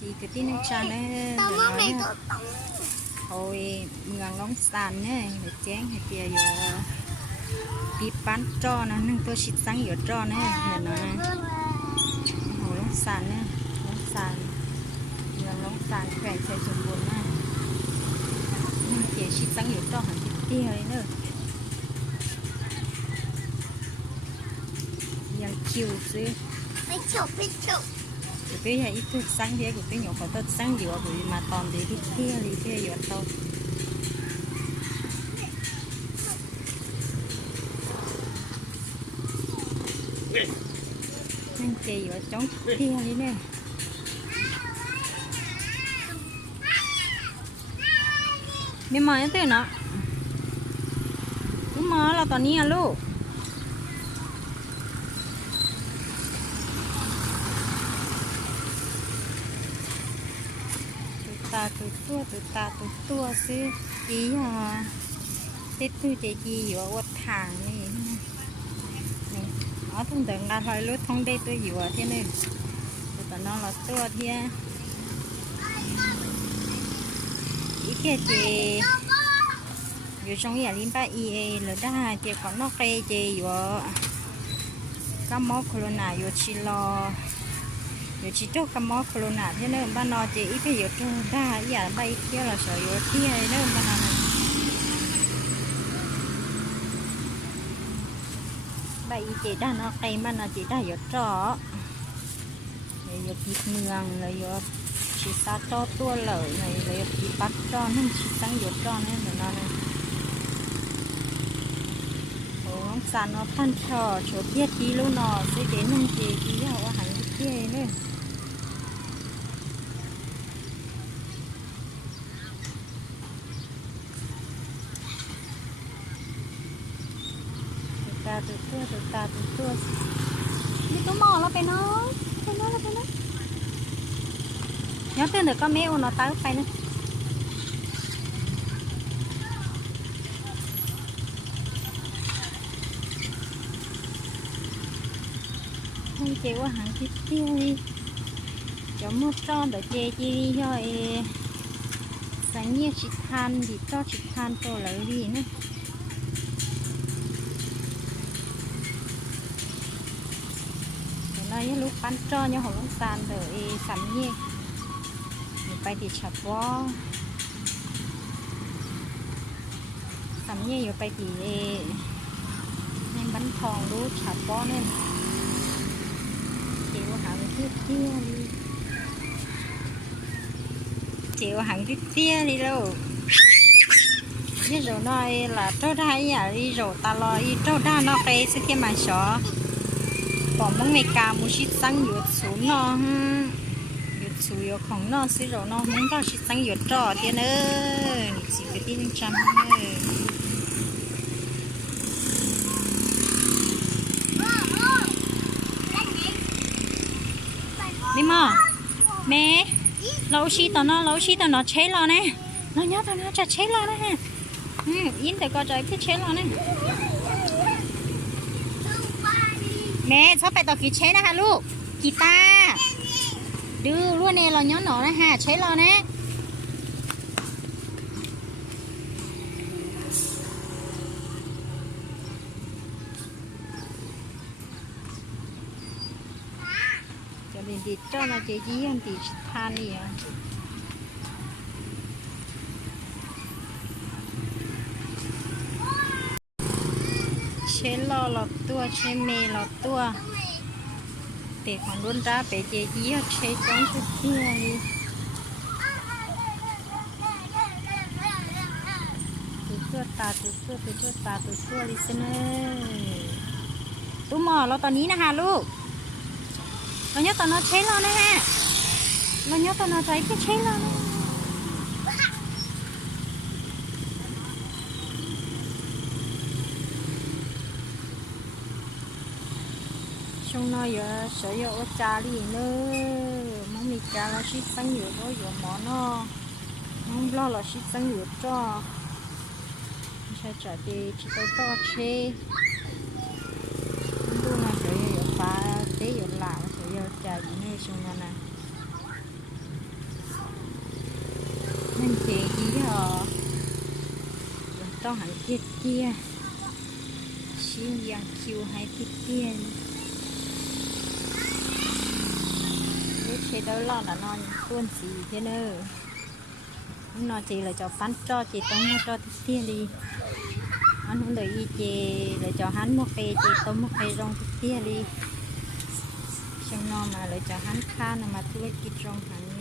xì cái tin anh cha đấy rồi hồi mường nóng sàn nhé để chén hay kia rồi bị bán cho nó nâng tôi xịt sáng ở cho này để nó hồi nóng sàn nhé nóng sàn mường nóng sàn khỏe chạy sụp buồn này nâng kia xịt sáng ở cho hẳn kia đấy nữa yang chiều chứ biết bây giờ ít thức sáng thế của cái nhỏ phải thức sáng nhiều bởi vì mà toàn để đi kia giờ tao nên chị ở trong kia đi nè mấy mò nó từ nó đúng mò là toàn ní àลูกตัวตาตัวซื้อจีติดตู้เจจีอยู่วัดทางนี่อ๋อทุ่งเดินการลอยรถท่องได้ตัวอยู่ที่นี่แต่น้องเราตัวที่อีกเจอยู่ตรงนี้ลิ้นป้าเอหรือได้เจของนอกเจอยู่ก็มอโคโรนาอยู่ชิลออยู่ชิโต้กับมอโคโรนาที่นั่นบ้านนอเจอีกอยู่ตรงได้อย่าไปเที่ยวเราสวยอยู่ที่ไหนนั่นบ้านนอใบจีด้านนอกไกลมันนอจีได้อยู่จ่ออยู่ที่เมืองเลยอยู่ชิซาโต้ตัวเลยเลยที่ปักจ่อนั่นชิตั้งอยู่จ่อนั่นเหมือนนั่นโอ้สานนอพันช่อโฉบเทียจีลูนอซื้อเจนุ่งเจจียาวอาหารเที่ยเลยตัวนี่ตัวหมอเราไปเนาะย้อนเตือนเดี๋ยวก็ไม่เอาเนาะตายไปนะให้เจ้าหางที่เที่ยวจะมุดจอนเดี๋ยวเจจีย่อยสังเกตชิดทันดิจ้อชิดทันตัวเลยดีนะđây lúc bán cho nhau hồng long sàn để sắm nhéไปที่ชับวอสำเนียงอยู่ไปที่ในบ้านทองรู้ชับวอเนี่ยเจียวหางที่เตี้ยดิเจียวหางที่เตี้ยดิđâu như rồi nói là trâu đa à đi rồi ta lo đi trâu đa nó cái sẽ thêm mà sợ bỏ mông ngày cả một chút sáng dừa xuống nó chủ yếuของnó xí rồi nó muốn có chút sáng dừa trò thế nữa chỉ cái tin chăm nữa đi mà mẹ lâu xí tao nó chế lo nè nó nhớ tao nó chả chế lo nè yên để coi trời cái chế lo nè mẹ sao phải tao kỹ chế nè hảลูกกีตาร์ดื้อล้วนเนเราย้อนหนอนะฮะใช้เรานะจะเป็นติดเจ้าเราเจ๊ยี่ยันติดทานนี่อ่ะใช้เราหลอกตัวใช้เมย์หลอกตัวเด็กของรุ่นจ้าไปเจียใช้จ้องสุดที่อะไรตัวตาลิสเนอร์ตุ้มหมอเราตอนนี้นะคะลูกเราเนี้ยตอนเราใช้เรานะฮะเราเนี้ยตอนเราใช้แค่ใช้เรานะtrong nó giờ sở hữu trà đi nữa mong mình trà là ship sáng nhiều đó giờ món nó mong lo là ship sáng nhiều cho sẽ trả tiền chỉ tao cho xe luôn là sở hữu phá tế hữu lạ sở hữu trà gì này xong rồi nè ต้องหันเตี้ยเตี้ยชิ้นยังคิวให้เตี้ยเตี้ยนี่ใช้đâu lo là non tuôn gì thế nữa nó chỉ là cho phán cho chỉ tông nó cho tia đi anh không đợi gì chị là cho hắn một cây chị tông một cây rong tia đi xong nó mà lại cho hắn kha mà tôi chỉ trong hắn